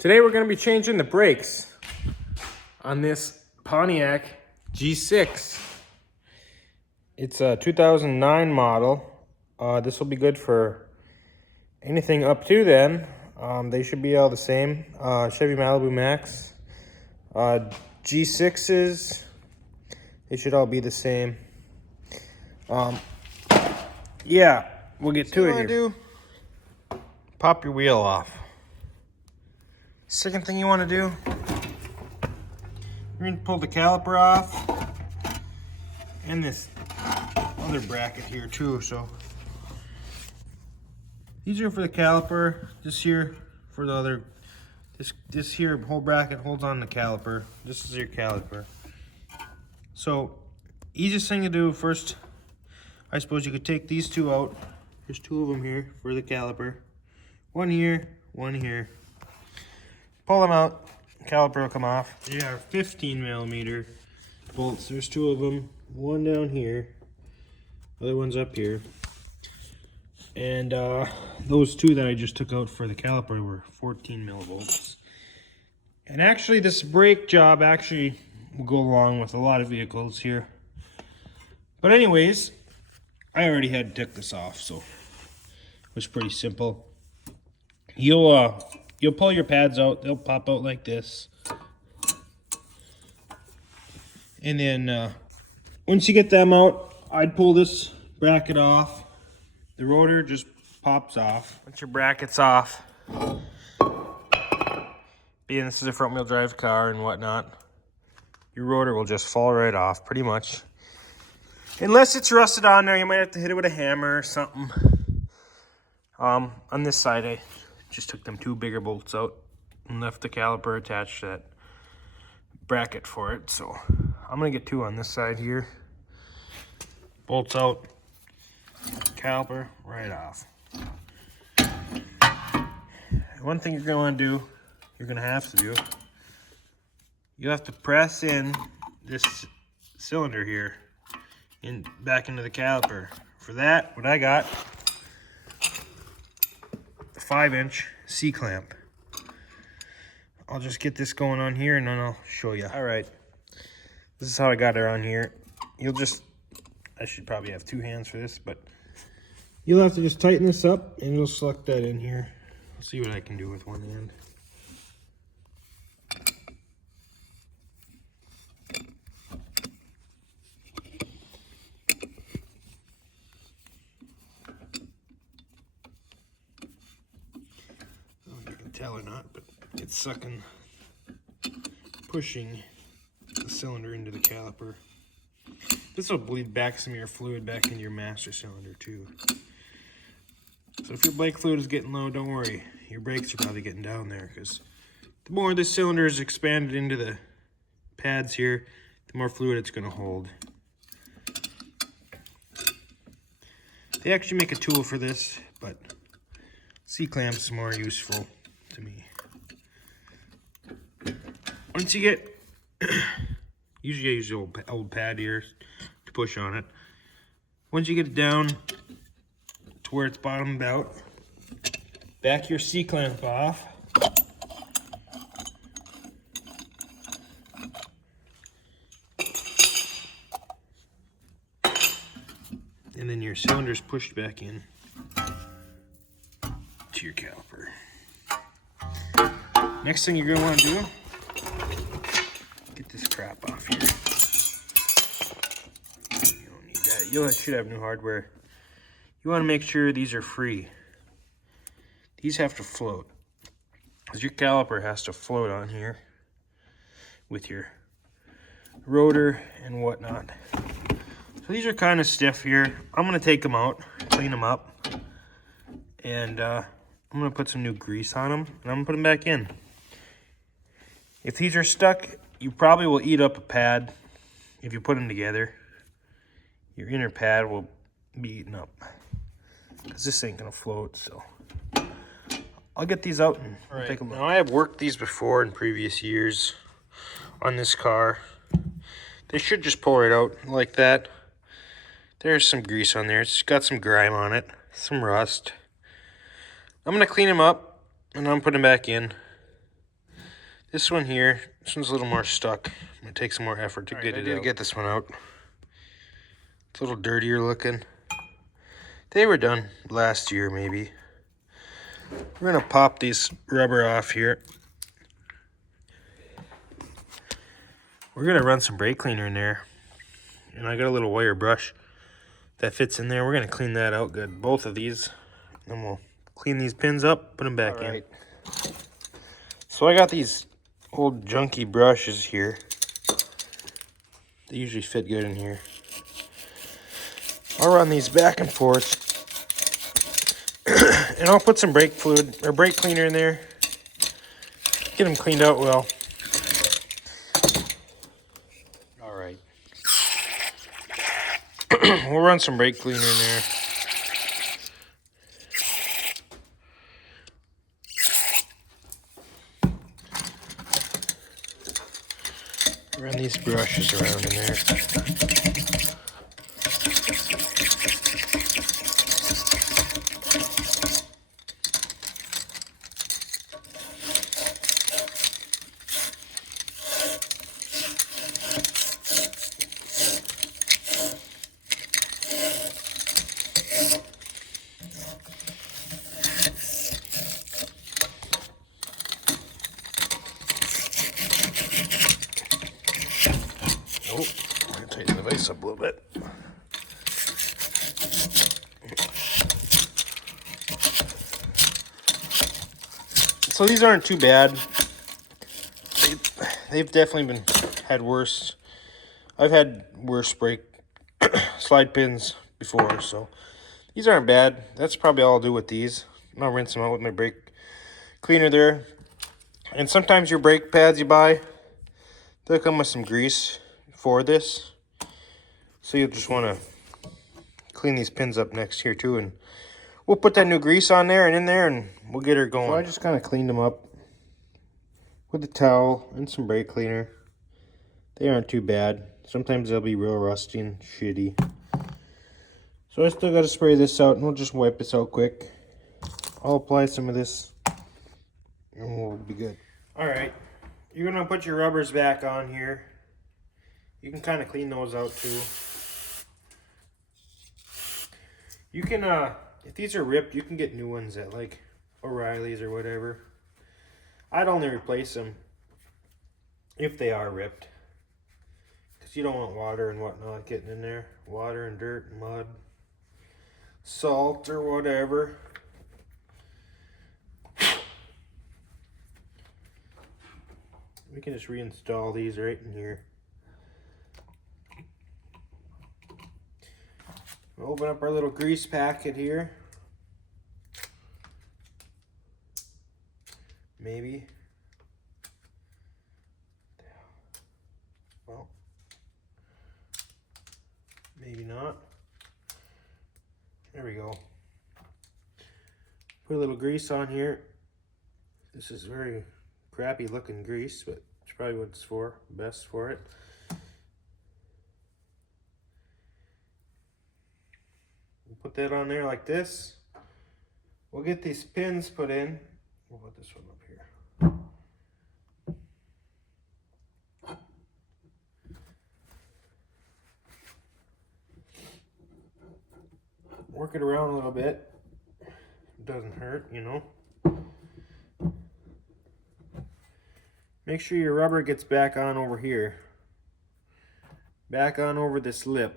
Today we're going to be changing the brakes on this Pontiac G6. It's a 2009 model. This will be good for anything up to then. They should be all the same. Chevy Malibu Max. G6s, they should all be the same. Yeah, we'll get to it here. Pop your wheel off. Second thing you want to do, you're going to pull the caliper off and this other bracket here too. So these are for the caliper. This here for the other. This here whole bracket holds on the caliper. This is your caliper. So easiest thing to do first, I suppose you could take these two out. There's two of them here for the caliper. One here, one here. Pull them out, caliper will come off. They are 15 millimeter bolts. There's two of them, one down here, other one's up here. And those two that I just took out for the caliper were 14 millivolts. And actually this brake job actually will go along with a lot of vehicles here. But anyways, I already had to take this off, so it was pretty simple. You'll pull your pads out, they'll pop out like this. And then once you get them out, I'd pull this bracket off. The rotor just pops off. Once your bracket's off, being this is a front wheel drive car and whatnot, your rotor will just fall right off pretty much. Unless it's rusted on there, you might have to hit it with a hammer or something. On this side, I just took them two bigger bolts out and left the caliper attached to that bracket for it. So I'm gonna get two on this side here. Bolts out, caliper right off. One thing you're gonna wanna do, you're gonna have to do, you have to press in this cylinder here back into the caliper. For that, what I got, 5-inch C-clamp. I'll just get this going on here and then I'll show you. All right, this is how I got it on here. I should probably have two hands for this, but you'll have to just tighten this up and you'll select that in here. I'll see what I can do with one hand. Tell or not, but it's sucking, pushing the cylinder into the caliper. This will bleed back some of your fluid back into your master cylinder too. So if your brake fluid is getting low, don't worry. Your brakes are probably getting down there, because the more this cylinder is expanded into the pads here, the more fluid it's going to hold. They actually make a tool for this, but C-clamps is more useful to me. Once you get, usually I use the old pad here to push on it. Once you get it down to where it's bottomed out, back your C-clamp off. And then your cylinder's pushed back in to your caliper. Next thing you're going to want to do, get this crap off here. You don't need that. You should have new hardware. You want to make sure these are free. These have to float, because your caliper has to float on here with your rotor and whatnot. So these are kind of stiff here. I'm going to take them out, clean them up, and I'm going to put some new grease on them, and I'm going to put them back in. If these are stuck, you probably will eat up a pad if you put them together. Your inner pad will be eaten up, because this ain't going to float. So I'll get these out and take them out. Now I have worked these before in previous years on this car. They should just pull right out like that. There's some grease on there. It's got some grime on it, some rust. I'm going to clean them up and I'm putting them back in. This one here, this one's a little more stuck. It takes some more effort to get it out. I did get this one out. It's a little dirtier looking. They were done last year, maybe. We're gonna pop these rubber off here. We're gonna run some brake cleaner in there. And I got a little wire brush that fits in there. We're gonna clean that out good. Both of these. Then we'll clean these pins up, put them back in. So I got these old junky brushes here. They usually fit good in here. I'll run these back and forth. And I'll put some brake fluid or brake cleaner in there. Get them cleaned out well. All right. We'll run some brake cleaner in there. Run these brushes around in there. Oh, I'm going to tighten the vise up a little bit. So these aren't too bad. They've definitely had worse. I've had worse brake slide pins before, so these aren't bad. That's probably all I'll do with these. I'll rinse them out with my brake cleaner there. And sometimes your brake pads you buy, they'll come with some grease for this. So you'll just want to clean these pins up next here too, and we'll put that new grease on there and in there, and we'll get her going. So I just kind of cleaned them up with a towel and some brake cleaner. They aren't too bad. Sometimes they'll be real rusty and shitty. So I still got to spray this out, and we'll just wipe this out quick. I'll apply some of this, and we'll be good. All right, you're gonna put your rubbers back on here. You can kind of clean those out too. You can, if these are ripped, you can get new ones at like O'Reilly's or whatever. I'd only replace them if they are ripped, because you don't want water and whatnot getting in there. Water and dirt and mud, salt or whatever. We can just reinstall these right in here. We'll open up our little grease packet here. Maybe. Well, maybe not. There we go. Put a little grease on here. This is very crappy looking grease, but it's probably what it's for, best for it. We'll put that on there like this. We'll get these pins put in. We'll put this one up here. Work it around a little bit. It doesn't hurt, you know. Make sure your rubber gets back on over here. Back on over this lip.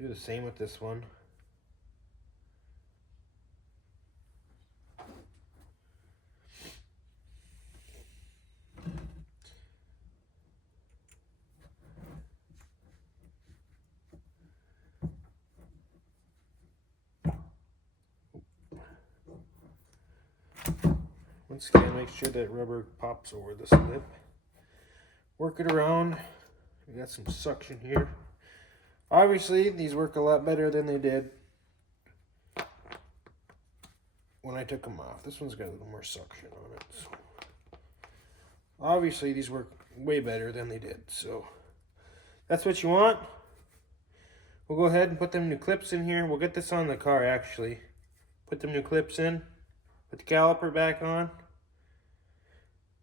Do the same with this one. Once again, make sure that rubber pops over this lip. Work it around. We got some suction here. Obviously, these work a lot better than they did when I took them off. This one's got a little more suction on it. So obviously, these work way better than they did. So that's what you want. we'll go ahead and put them new clips in here. We'll get this on the car actually. Put them new clips in. Put the caliper back on.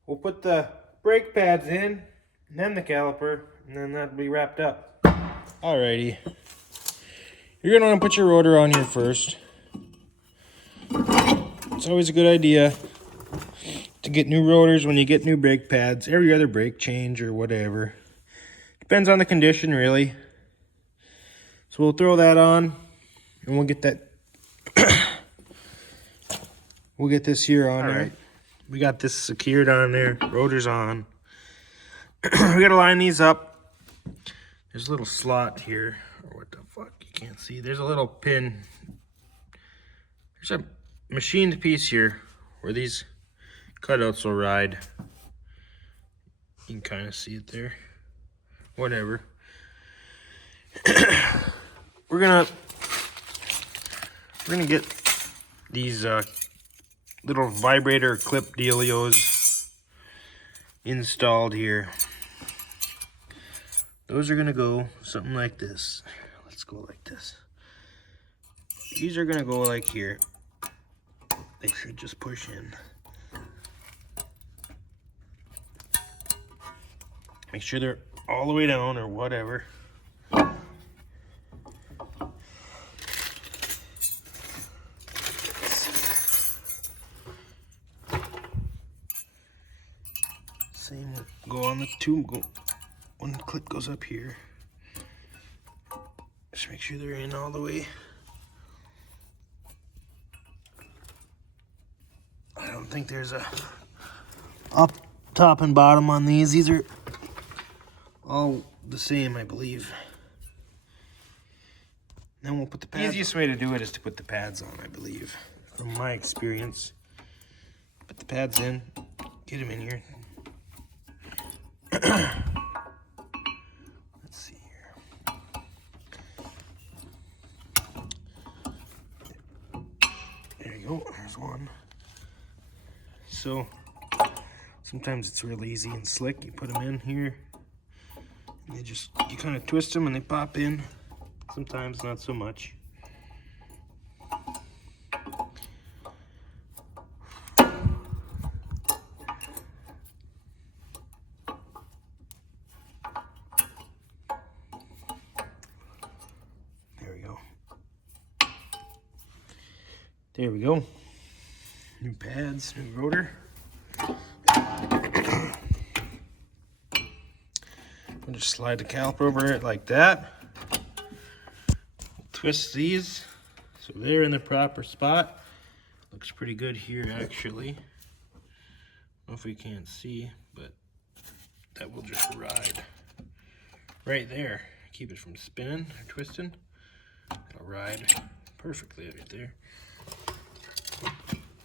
We'll put the brake pads in, and then the caliper, and then that'll be wrapped up. Alrighty. You're gonna want to put your rotor on here first. It's always a good idea to get new rotors when you get new brake pads, every other brake change or whatever. Depends on the condition, really. So we'll throw that on, and we'll get that. We'll get this here on there. Right. We got this secured on there. Rotors on. We gotta line these up. There's a little slot here. Or what the fuck? You can't see. There's a little pin. There's a machined piece here where these cutouts will ride. You can kind of see it there. Whatever. We're gonna get these little vibrator clip dealios installed here. Those are gonna go something like this. Let's go like this. These are gonna go like here. They should just push in. Make sure they're all the way down or whatever. Same, go on the tube, go one clip goes up here. Just make sure they're in all the way. I don't think there's a up, top, and bottom on these. These are all the same, I believe. Then we'll put the pads. The easiest way to do it is to put the pads on, I believe, from my experience. Put the pads in, get them in here. Let's see here. There you go, there's one. So sometimes it's real easy and slick. You put them in here, and you kind of twist them and they pop in. Sometimes not so much. There we go. New pads, new rotor. We'll just slide the caliper over it like that. Twist these so they're in the proper spot. Looks pretty good here actually. I don't know if we can't see, but that will just ride right there. Keep it from spinning or twisting. It'll ride perfectly right there.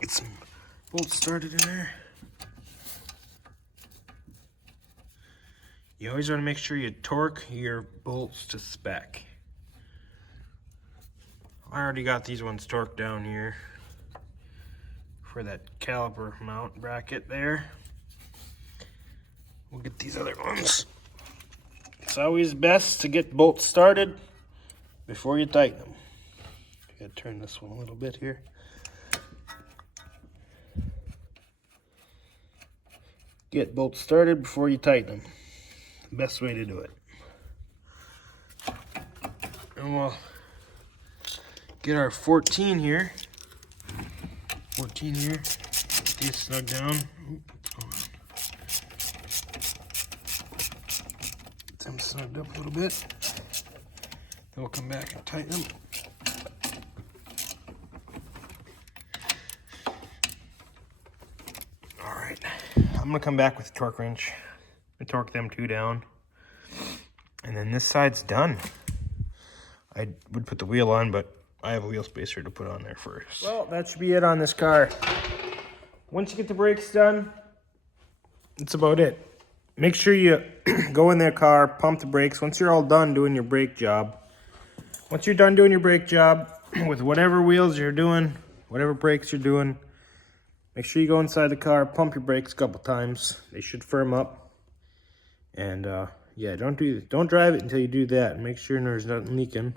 Get some bolts started in there. You always want to make sure you torque your bolts to spec. I already got these ones torqued down here for that caliper mount bracket there. We'll get these other ones. It's always best to get bolts started before you tighten them. I gotta turn this one a little bit here. Get bolts started before you tighten them. Best way to do it. And we'll get our 14 here. 14 here. Get these snug down. Get them snugged up a little bit. Then we'll come back and tighten them. I'm gonna come back with a torque wrench and torque them two down. And then this side's done. I would put the wheel on, but I have a wheel spacer to put on there first. Well, that should be it on this car. Once you get the brakes done, that's about it. Make sure you go in their car, pump the brakes. Once you're all done doing your brake job, once you're done doing your brake job with whatever wheels you're doing, whatever brakes you're doing, make sure you go inside the car, pump your brakes a couple times. They should firm up. And yeah, don't drive it until you do that. Make sure there's nothing leaking.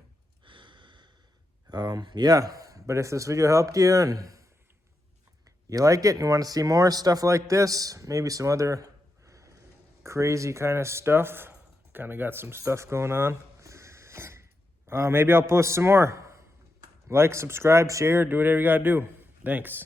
Yeah, but if this video helped you and you like it and you want to see more stuff like this, maybe some other crazy kind of stuff, kind of got some stuff going on, maybe I'll post some more. Like, subscribe, share, do whatever you gotta do. Thanks.